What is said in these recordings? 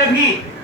کبھی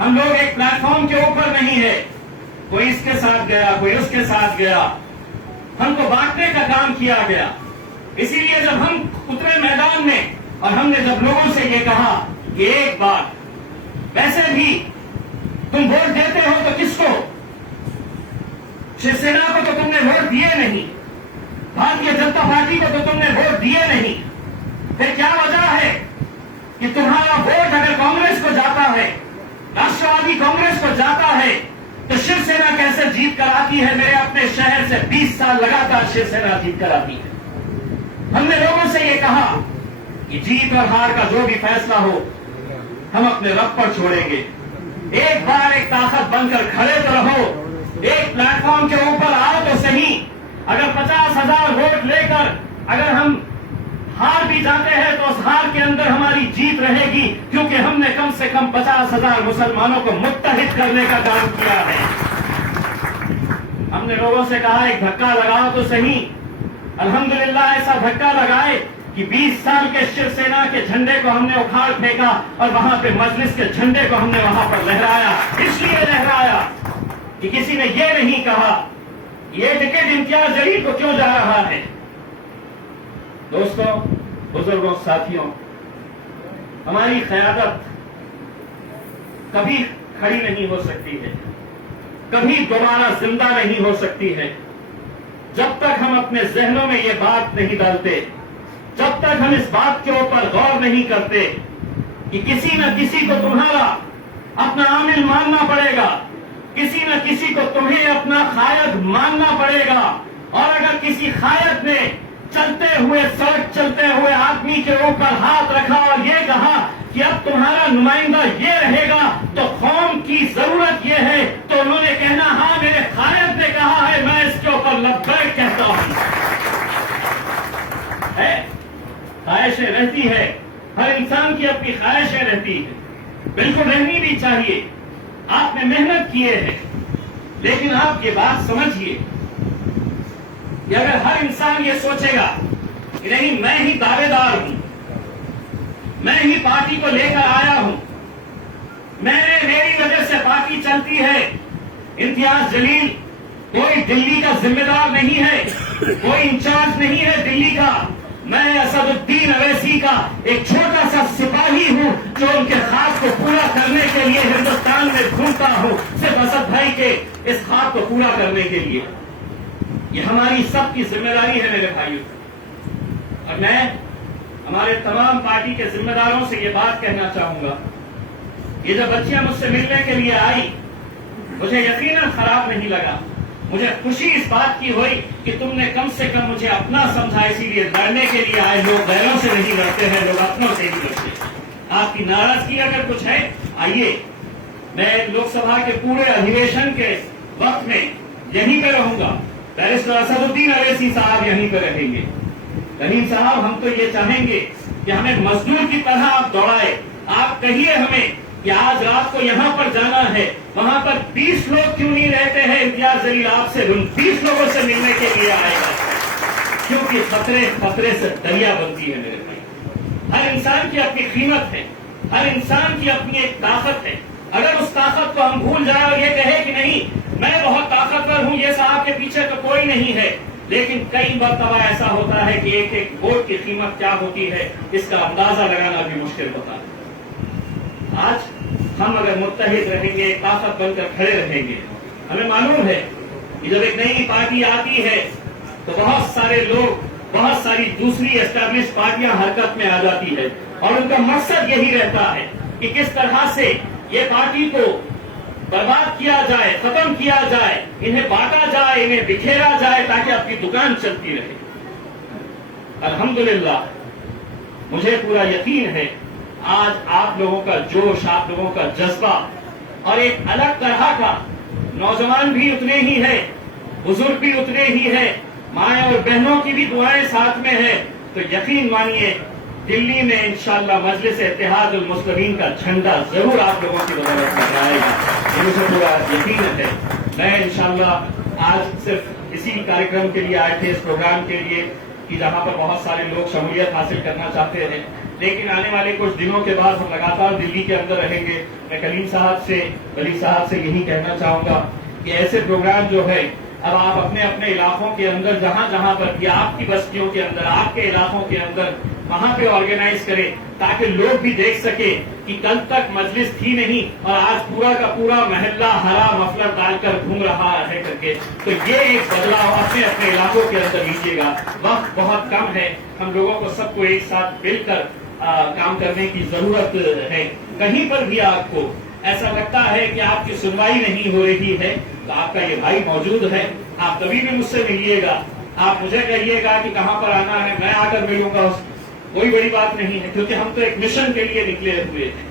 ہم لوگ ایک پلیٹ فارم کے اوپر نہیں ہے، کوئی اس کے ساتھ گیا کوئی اس کے ساتھ گیا، ہم کو بانٹنے کا کام کیا گیا۔ اسی لیے جب ہم اترے میدان میں اور ہم نے جب لوگوں سے یہ کہا کہ ایک بات، ویسے بھی تم ووٹ دیتے ہو تو کس کو؟ شیو سینا کو تو تم نے ووٹ دیے نہیں، بھارتیہ جنتا پارٹی کو تو تم نے ووٹ دیے نہیں، پھر کیا وجہ ہے کہ تمہارا ووٹ اگر کانگریس کو جاتا ہے، راشٹروادی کانگریس کو جاتا ہے، تو شیو سینا کیسے جیت کر آتی ہے؟ میرے اپنے شہر سے 20 سال لگاتار شیو سینا جیت کر آتی ہے۔ ہم نے لوگوں سے یہ کہا کہ جیت اور ہار کا جو بھی فیصلہ ہو ہم اپنے رب پر چھوڑیں گے، ایک بار ایک طاقت بن کر کھڑے تو رہو، ایک پلیٹ فارم کے اوپر آؤ تو صحیح۔ اگر 50,000 ووٹ لے کر اگر ہم ہار بھی جاتے ہیں تو اس ہار کے اندر ہماری جیت رہے گی، کیونکہ ہم نے کم سے کم 50,000 مسلمانوں کو متحد کرنے کا کام کیا ہے۔ ہم نے لوگوں سے کہا ایک دھکا لگاؤ تو صحیح۔ الحمدللہ ایسا دھکا لگائے کہ 20 سال کے شیو سینا کے جھنڈے کو ہم نے اکھاڑ پھینکا اور وہاں پہ مجلس کے جھنڈے کو ہم نے وہاں پر لہرایا۔ اس لیے لہرایا کہ کسی نے یہ نہیں کہا یہ ٹکٹ امتیاز جلیل کو کیوں جا رہا ہے۔ دوستوں، بزرگوں، ساتھیوں، ہماری قیادت کبھی کھڑی نہیں ہو سکتی ہے، کبھی دوبارہ زندہ نہیں ہو سکتی ہے، جب تک ہم اپنے ذہنوں میں یہ بات نہیں ڈالتے، جب تک ہم اس بات کے اوپر غور نہیں کرتے کہ کسی نہ کسی کو تمہارا اپنا عامل ماننا پڑے گا، کسی نہ کسی کو تمہیں اپنا قائد ماننا پڑے گا، اور اگر کسی قائد نے چلتے ہوئے سڑک چلتے ہوئے آدمی کے اوپر ہاتھ رکھا اور یہ کہا کہ اب تمہارا نمائندہ یہ رہے گا تو قوم کی ضرورت یہ ہے، تو انہوں نے کہنا ہاں میرے قائد نے کہا ہے، میں اس کے اوپر لبیک کہتا ہوں۔ خواہشیں رہتی ہے، ہر انسان کی اپنی خواہشیں رہتی ہیں، بالکل رہنی بھی چاہیے۔ آپ نے محنت کیے ہیں، لیکن آپ یہ بات سمجھیے کہ اگر ہر انسان یہ سوچے گا کہ نہیں میں ہی دعوے دار ہوں، میں ہی پارٹی کو لے کر آیا ہوں، میری وجہ سے پارٹی چلتی ہے، امتیاز جلیل کوئی دلی کا ذمہ دار نہیں ہے، کوئی انچارج نہیں ہے دلی کا، میں اسد الدین اویسی کا ایک چھوٹا سا سپاہی ہوں جو ان کے خواب کو پورا کرنے کے لیے ہندوستان میں گھومتا ہوں، صرف اسد بھائی کے اس خواب کو پورا کرنے کے لیے۔ یہ ہماری سب کی ذمہ داری ہے میرے بھائیوں، اور میں ہمارے تمام پارٹی کے ذمہ داروں سے یہ بات کہنا چاہوں گا، یہ جب بچیاں مجھ سے ملنے کے لیے آئی مجھے یقیناً خراب نہیں لگا، مجھے خوشی اس بات کی ہوئی کہ تم نے کم سے کم مجھے اپنا سمجھا، اسی لیے لڑنے کے لیے آئے۔ لوگ غیروں سے نہیں لڑتے ہیں، لوگ اپنوں سے ہی لڑتے ہیں۔ آپ کی ناراضگی اگر کچھ ہے آئیے، میں لوک سبھا کے پورے ادھیویشن کے وقت میں یہیں پہ رہوں گا، بیرسٹر اسد الدین اویسی صاحب یہیں پہ رہیں گے۔ رحیم صاحب ہم تو یہ چاہیں گے کہ ہمیں مزدور کی طرح آپ دوڑائے، آپ کہیے ہمیں کہ آج رات کو یہاں پر جانا ہے، وہاں پر 20 لوگ کیوں نہیں رہتے ہیں، امتیاز جلیل آپ سے ان 20 لوگوں سے ملنے کے لیے آئے گا، کیونکہ خطرے سے دریا بنتی ہے میرے بھائی۔ ہر انسان کی اپنی قیمت ہے، ہر انسان کی اپنی ایک طاقت ہے۔ اگر اس طاقت کو ہم بھول جائیں اور یہ کہے کہ نہیں میں بہت طاقتور ہوں، یہ صاحب کے پیچھے تو کوئی نہیں ہے، لیکن کئی مرتبہ ایسا ہوتا ہے کہ ایک ایک ووٹ کی قیمت کیا ہوتی ہے اس کا اندازہ لگانا بھی مشکل ہوتا ہے۔ آج ہم اگر متحد رہیں گے، طاقت بن کر کھڑے رہیں گے، ہمیں معلوم ہے کہ جب ایک نئی پارٹی آتی ہے تو بہت سارے لوگ، بہت ساری دوسری اسٹیبلش پارٹیاں حرکت میں آ جاتی ہے، اور ان کا مقصد یہی رہتا ہے کہ کس طرح سے یہ پارٹی کو برباد کیا جائے، ختم کیا جائے، انہیں بانٹا جائے، انہیں بکھیرا جائے تاکہ آپ کی دکان چلتی رہے۔ الحمدللہ مجھے پورا یقین ہے آج آپ لوگوں کا جوش، آپ لوگوں کا جذبہ اور ایک الگ طرح کا، نوجوان بھی اتنے ہی ہے، بزرگ بھی اتنے ہی ہے، مائیں اور بہنوں کی بھی دعائیں ساتھ میں ہے، تو یقین مانیے دلی میں انشاءاللہ مجلس اتحاد المسلمین کا جھنڈا ضرور آپ لوگوں کی بدولت میں جائے گا، یہ مجھے پورا یقین ہے۔ میں انشاءاللہ آج صرف اسی کارکرم کے لیے آئے تھے، اس پروگرام کے لیے کہ جہاں پر بہت سارے لوگ شمولیت حاصل کرنا چاہتے ہیں، لیکن آنے والے کچھ دنوں کے بعد ہم لگاتار دلی کے اندر رہیں گے. میں کلیم صاحب سے ولی صاحب سے یہی کہنا چاہوں گا کہ ایسے پروگرام جو ہے اب آپ اپنے اپنے علاقوں کے اندر جہاں جہاں پر یا آپ کی بستیوں کے اندر آپ کے علاقوں کے اندر وہاں پہ آرگنائز کریں تاکہ لوگ بھی دیکھ سکے کہ کل تک مجلس تھی نہیں اور آج پورا کا پورا محلہ ہرا مفلر ڈال کر گھوم رہا ہے کر کے. تو یہ ایک بدلاؤ اپنے اپنے علاقوں کے اندر لیجیے گا. وقت بہت کم ہے, ہم لوگوں کو سب کو ایک ساتھ مل کر کام کرنے کی ضرورت ہے. کہیں پر بھی آپ کو ایسا لگتا ہے کہ آپ کی سنوائی نہیں ہو رہی ہے تو آپ کا یہ بھائی موجود ہے, آپ کبھی بھی مجھ سے ملیے گا. آپ مجھے کہیے گا کہ کہاں پر آنا ہے, میں آ کر ملوں گا, کوئی بڑی بات نہیں ہے, کیونکہ ہم تو ایک مشن کے لیے نکلے ہوئے ہیں.